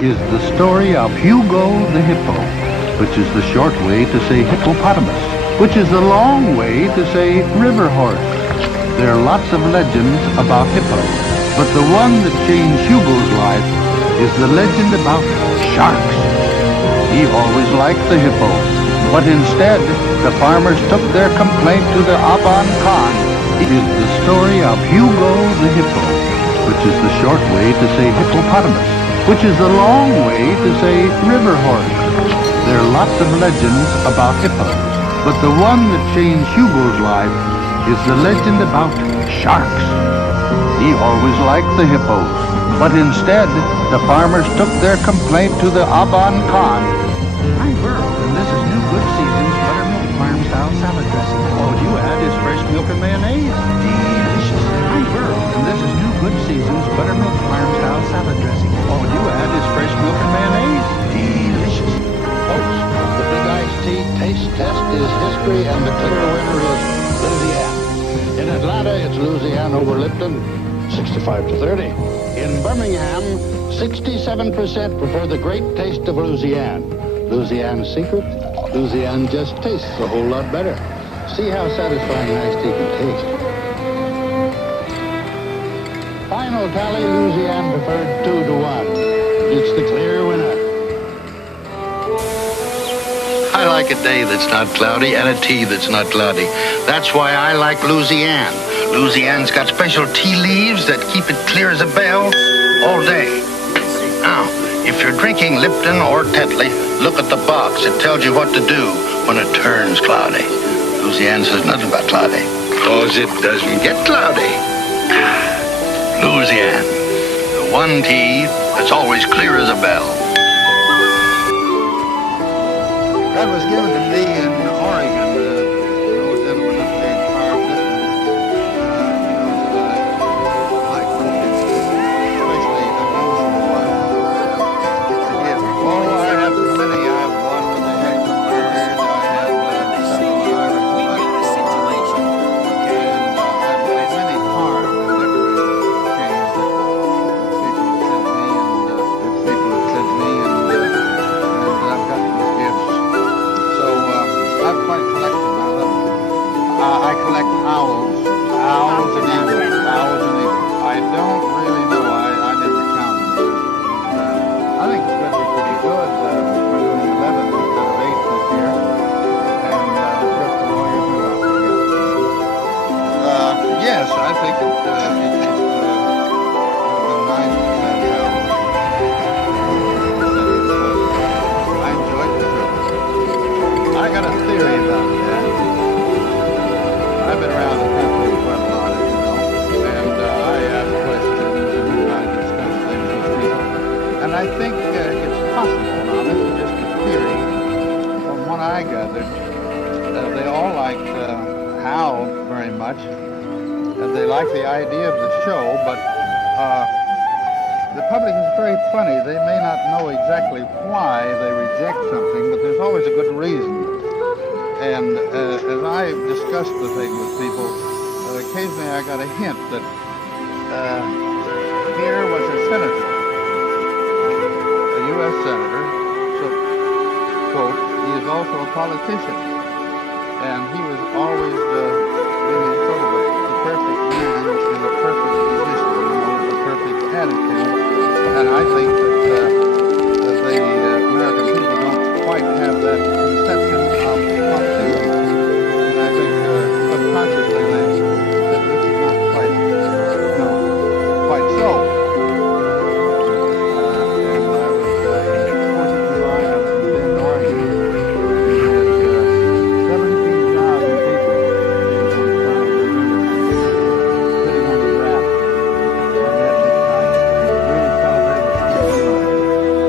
is the story of Hugo the hippo, which is the short way to say hippopotamus, which is the long way to say river horse. There are lots of legends about hippos, but the one that changed Hugo's life is the legend about sharks. He always liked the hippo, but instead the farmers took their complaint to the Aban Khan. It is the story of Hugo the hippo, which is the short way to say hippopotamus, which is the long way to say river horse. There are lots of legends about hippos, but the one that changed Hugo's life is the legend about sharks. He always liked the hippos, but instead the farmers took their complaint to the Aban Khan. I'm Burl, and this is New Good Season's Buttermilk Farm-Style Salad Dressing. All you add is fresh milk and mayonnaise. Delicious. I'm Burl, and this is New Good Season's Buttermilk Farm-Style Salad Dressing. All you add is fresh milk and mayonnaise. Delicious. Folks, the Big Iced Tea Taste Test is history, and the clear winner is Louisiana. In Atlanta, it's Louisiana over Lipton, 65-30. In Birmingham, 67% prefer the great taste of Louisiana. Louisiana's secret? Louisiana just tastes a whole lot better. See how satisfying iced tea can taste. Final tally, Louisiana preferred 2-1. It's the clear winner. I like a day that's not cloudy and a tea that's not cloudy. That's why I like Louisiana. Louisiana's got special tea leaves that keep it clear as a bell all day. Now, if you're drinking Lipton or Tetley, look at the box. It tells you what to do when it turns cloudy. Louisiana says nothing about cloudy, because it doesn't get cloudy. Louisiana, the one tea that's always clear as a bell. That was given to me in Oregon. An old gentleman up there carved this one. Like especially unusual ones. Oh, I have many. I have one with the head of bird. I have several Irish bucks. And I've got many carved and decorated canes that people have sent me, and I've got these gifts. I've quite collected them. I love them. I collect owls and eagles. I don't really know. I never count them. I think it's going to be pretty good. We're doing 11 instead of 8 this year. And just the lawyers are out together. Yes, I think it's been nice to have owls. I enjoyed the trip. I got a theory about that. I've been around the country quite a lot, as you know, and I ask questions and I discuss things with people. And I think it's possible, now this is just a theory, from what I gathered, they all like Hal very much, and they like the idea of the show, but the public is very funny. They may not know exactly why they reject something, but there's always a good reason. And as I discussed the thing with people, occasionally I got a hint that here was a senator, a U.S. senator, so, quote, he is also a politician. And he was always really sort of the perfect man in the perfect position, the perfect attitude. And I think that the American people don't quite have that conception of politics. And I think subconsciously that this is not quite so. And I was 4th of July up in Bend, Oregon, and 17,000 people sitting on the grass. And at this time, really celebrating the 4th of July.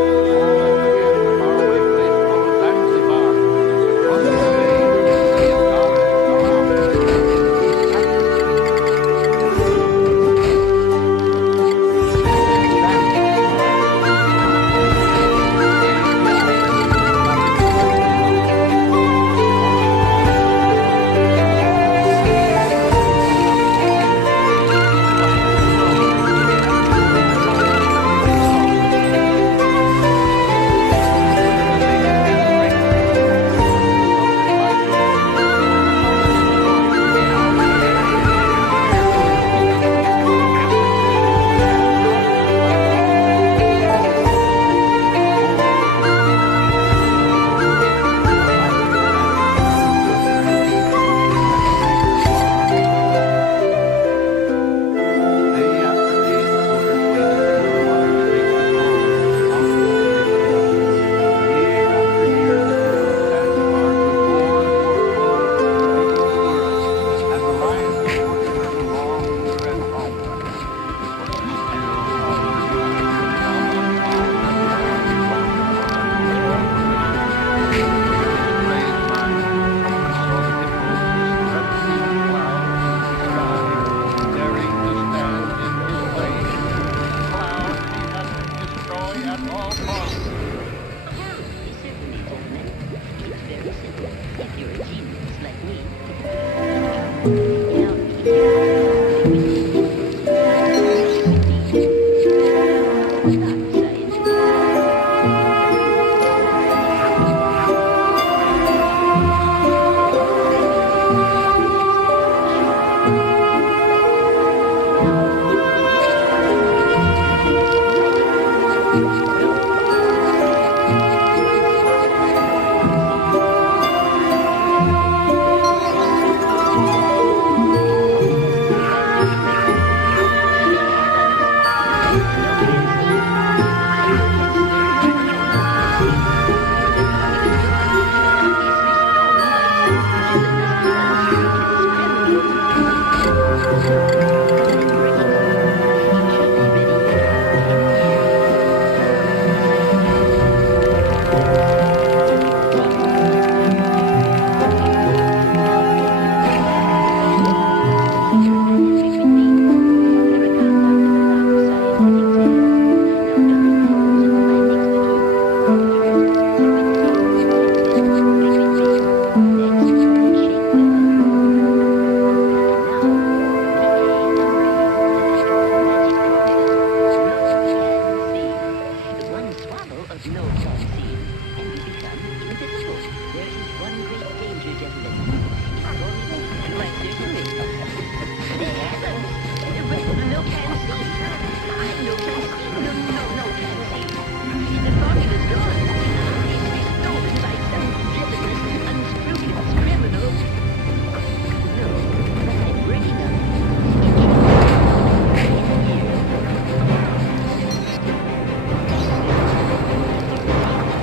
Certainly, gentlemen. It's very simple. If you're a genius like me. Now,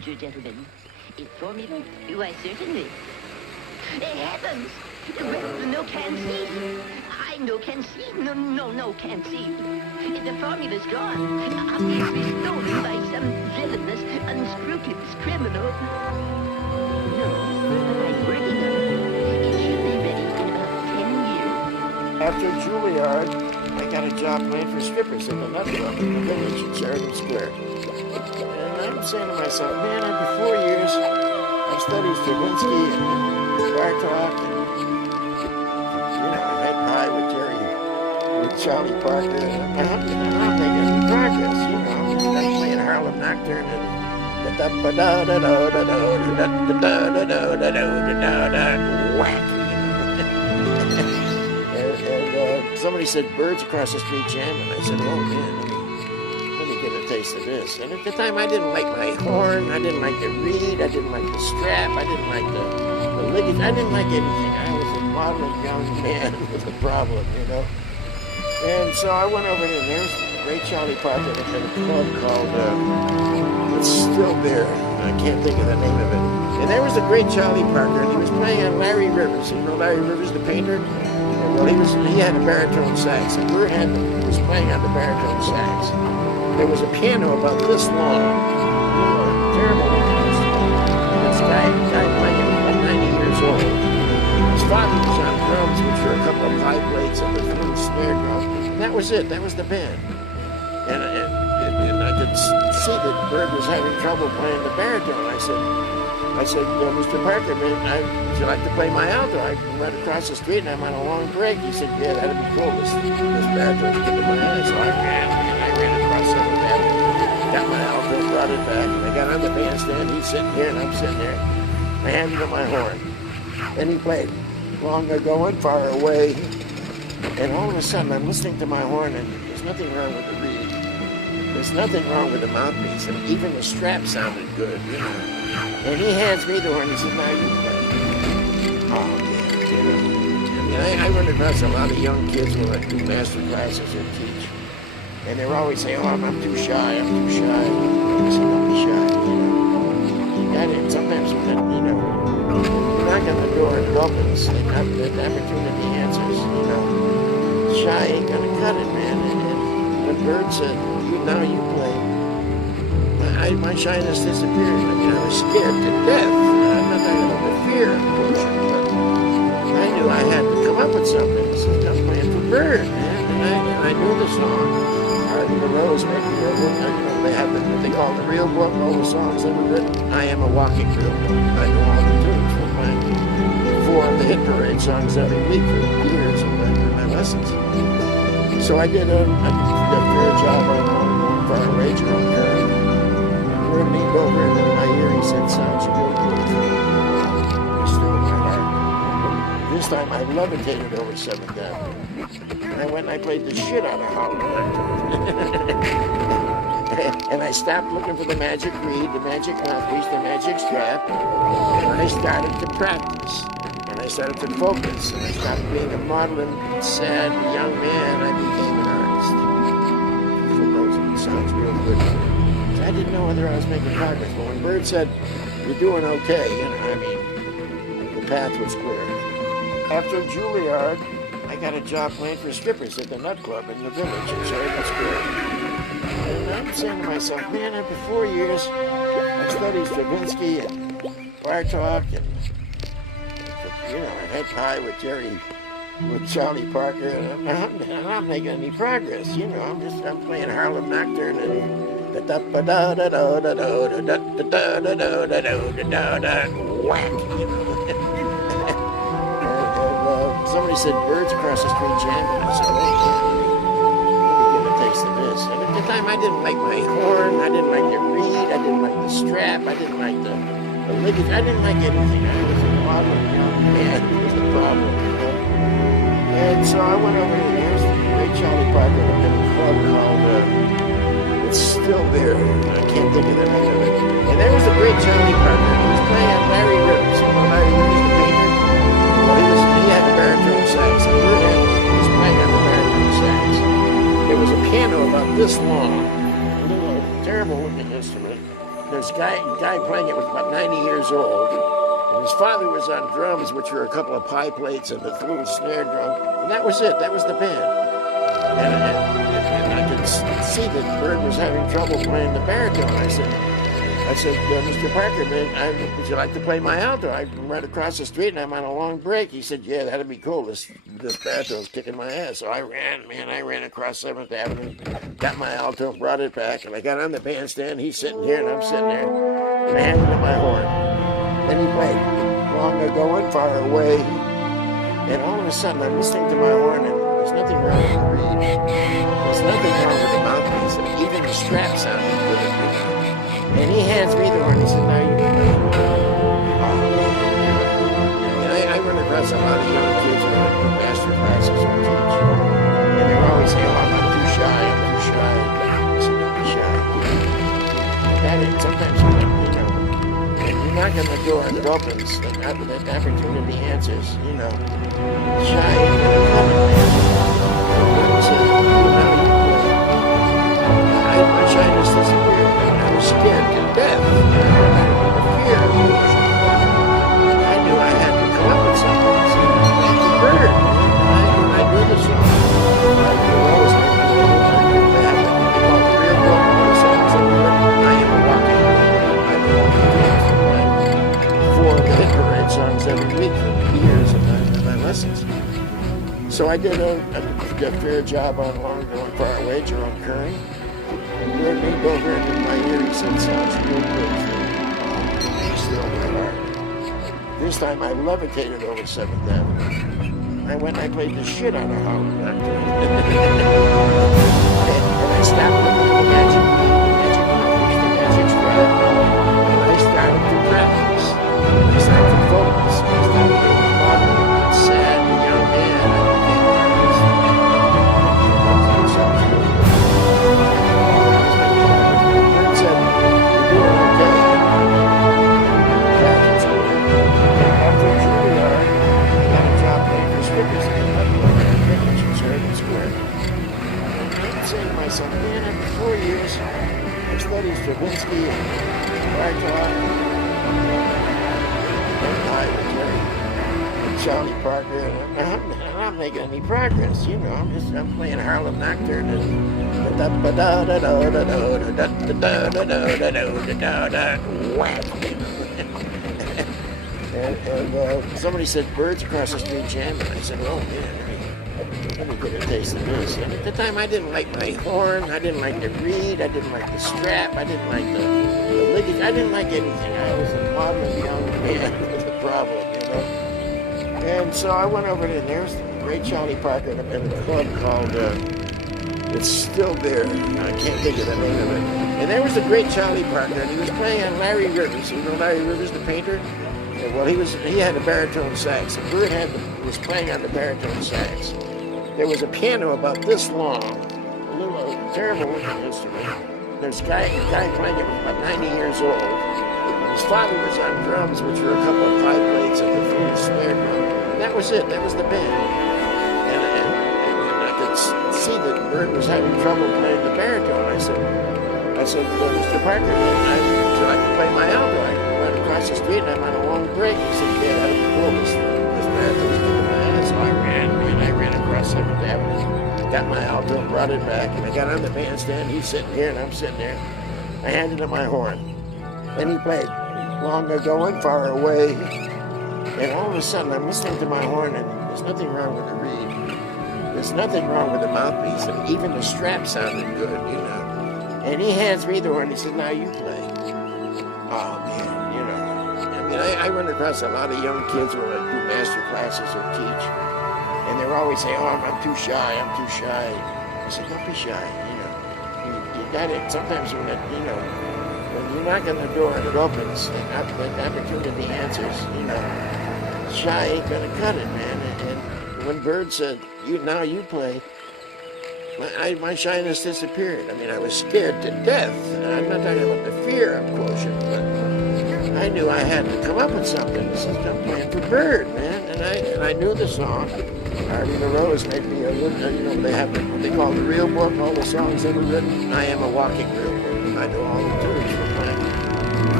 danger, gentlemen. In Formula, why, certainly. Heavens! No, can't see. I no can see. No, can't see. The formula's gone. Obviously stolen by some villainous, unscrupulous criminal. No, but I'm working on it. It should be ready in about 10 years. After Juilliard, I got a job playing for strippers at the nightclub in the village in Sheridan Square. And I'm saying to myself, man, after 4 years, I've studied Stravinsky and Bartok and, Red Pie with Charlie Parker, and I'm not making any progress, I'm playing Harlem Nocturne and whack. And somebody said Birds Across the Street jamming. I said, oh man, let me get a taste of this. And at the time I didn't like my horn, I didn't like the reed, I didn't like the strap, I didn't like the lickage, I didn't like anything. I was a modeling young man with a problem, And so I went over there, and there's a great Charlie Parker at a club called, it's still there, I can't think of the name of it. And there was the great Charlie Parker, and he was playing on Larry Rivers. You know Larry Rivers, the painter? Well, he had a baritone sax, and Bert was playing on the baritone sax. There was a piano about this long, terrible instrument. This guy playing at 90 years old. His father was on drums, which were a couple of high plates and a little snare drum. And that was it. That was the band. And I could see that Bird was having trouble playing the baritone. I said, Mr. Parker, man, would you like to play my alto? I went across the street and I'm on a long break. He said, yeah, that'd be cool. This baritone's getting my eye. So I ran across the avenue, got my alto, brought it back, and I got on the bandstand. He's sitting here and I'm sitting there. I handed him my horn. And he played Long Ago and Far Away. And all of a sudden, I'm listening to my horn, and there's nothing wrong with the reed. There's nothing wrong with the mouthpiece, and even the strap sounded good, And he hands me the horn, and he says, now you play. Oh, man, I run across a lot of young kids when I do master classes or teach. And they're always saying, oh, I'm too shy, I'm too shy. I said, don't be shy, And sometimes, knock on the door and it opens, and the opportunity answers, Shy ain't gonna cut it, man. And when Bird said, now you play, my shyness disappeared. I was scared to death. I'm not talking about the fear of pushing, but I knew I had to come up with something. So I'm playing for Bird, man. And I knew the song. Garden of the Rose, maybe they have what they call the real book, all the songs that were written. I am a walking real book. I know all the tunes from my 4 of the hit parade songs every week for years in my lessons. So I did a fair job on Far Rage on Bird leaned over and in my ear he said, sounds real good. I stole my heart. This time I levitated over 7th Avenue. And I went and I played the shit out of Hollywood. And I stopped looking for the magic reed, the magic mouthpiece, the magic strap. And I started to practice. And I started to focus. And I stopped being a maudlin, sad young man. I became an artist. For those of you, sounds real good. So I didn't know whether I was making progress. But when Bird said, you're doing okay, the path was clear. After Juilliard, I got a job playing for strippers at the nightclub in the village in Sheridan Square. And I'm saying to myself, man, after 4 years, I studied Stravinsky and Bartok and Red Pie with Charlie Parker, and I'm not making any progress. I'm playing Harlem Nocturne and whack. Somebody said Birds Across the Street jamming. I said, oh, let me get a taste of this. And at the time, I didn't like my horn, I didn't like the reed, I didn't like the strap, I didn't like the lickage, I didn't like anything. I was a modeling young man. It was the problem, And so I went over to there's the great Charlie Parker in a club called, it's still there. I can't think of the name of it. And there was the great Charlie Parker. He was playing Larry Rivers. Larry Rivers, the painter? He had a baritone sax, and he was playing on the baritone sax. There was a piano about this long, a little terrible looking instrument. The there's a guy playing it was about 90 years old. And his father was on drums, which were a couple of pie plates and a little snare drum. And that was it. That was the band. And I could see that Bird was having trouble playing the baritone. I said, Mr. Parker, man, would you like to play my alto? I'm right across the street and I'm on a long break. He said, yeah, that'd be cool. This baritone's kicking my ass. So I ran across 7th Avenue, got my alto, brought it back, and I got on the bandstand. He's sitting here and I'm sitting there, and I handed him my horn. And he played Long Ago and Far Away. And all of a sudden I'm listening to my horn and there's nothing wrong with the reed. There's nothing wrong with the mouthpiece. And even the strap sounded good. And he hands me the horn. He said, now you can play. I run across a lot of young kids when I do master classes or teach. And they're always saying, oh, I'm too shy. I said, don't be shy. Sometimes when you knock on the door and it opens, that opportunity answers, shy ain't gonna come. My shyness disappeared. I was scared to death. The fear. I knew I had to come up with something. Like the bird. I knew the song. I always knew they have what they call the real book of the songs that were written. I am a walking. I've been walking 4 hit parade songs every week for years of my lessons. So I did a fair job on Long Ago and Far Away, Jerome Curry. And Bird leaned over into my ear. He said, sounds real good. Still my heart. This time I levitated over 7th Avenue. I went and I played the shit out of Holland. And I stopped looking at the magic strap. And I started to practice. I started to focus. I started to get bothered, sad, young man. Man, after 4 years, I studied Stravinsky and Bartok and Charlie Parker, and I'm not making any progress, I'm playing Harlem Nocturne and whack. And somebody said, Bird's across the street jamming. I said, oh man, let me get a taste of this. And at the time, I didn't like my horn, I didn't like the reed, I didn't like the strap, I didn't like the lickage, I didn't like anything. I was a modern young man with a problem, And so I went over there, and there's the great Charlie Parker in a club called, it's still there, I can't think of the name of it. And there was the great Charlie Parker, and he was playing on Larry Rivers. You know Larry Rivers, the painter? Well, he had a baritone sax, and Bird was playing on the baritone sax. There was a piano about this long, a little terrible looking instrument. There's a guy playing it was about 90 years old. And his father was on drums, which were a couple of pie plates and a little snare drum. And that was it. That was the band. And I could see that Bird was having trouble playing the baritone. I said, Mr. Parker, would you like to play my alto? I went across the street and I'm on a long break. He said, yeah, that'd be cool. This baritone's kicking my ass. So I ran across 7th Avenue, got my alto, brought it back, and I got on the bandstand. He's sitting here and I'm sitting there. I handed him my horn. And he played Long Ago and Far Away. And all of a sudden I'm listening to my horn and there's nothing wrong with the reed. There's nothing wrong with the mouthpiece. And even the strap sounded good, And he hands me the horn. He said, now you play. Oh, man, I run across a lot of young kids when I do master classes or teach. And they're always saying, oh, I'm too shy. I said, don't be shy, You got it. Sometimes when you knock on the door and it opens, and opportunity answers, shy ain't gonna cut it, man. And when Bird said, now you play, my shyness disappeared. I was scared to death. I'm not talking about the fear of quotient, but I knew I had to come up with something. This is I'm playing for Bird, man. And I knew the song. Harvey LaRose made me they have what they call the real book, all the songs that were written. I am a walking real book. I know all the tunes for playing.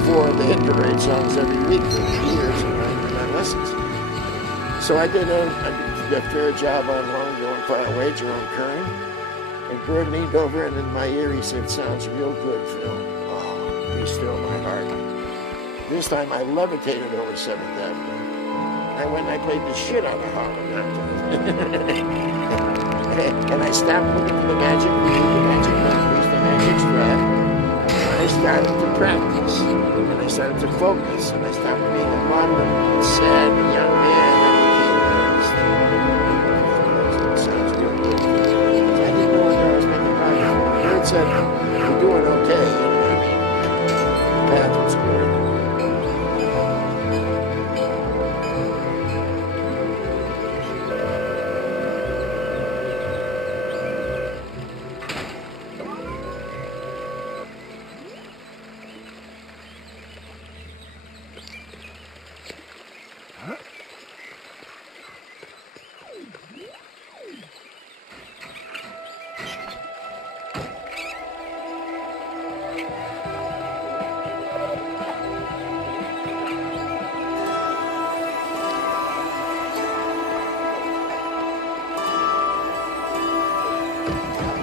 4 the hit parade songs every week for years in my lessons. So I did a fair job on Long Ago and Far Away, Jerome Kern. And Bird leaned over and in my ear he said, "Sounds real good, Phil. Oh, you still my heart." This time I levitated over 7th Avenue. I went and I played the shit out of Harlem and I stopped looking for the magic reed, the magic numbers, the magic strap. And I started to practice. And I started to focus. And I stopped being a maudlin, sad young man and became an artist. It sounds real good. I didn't know whether I was making progress. Bird said, "You're doing okay." The path was clear.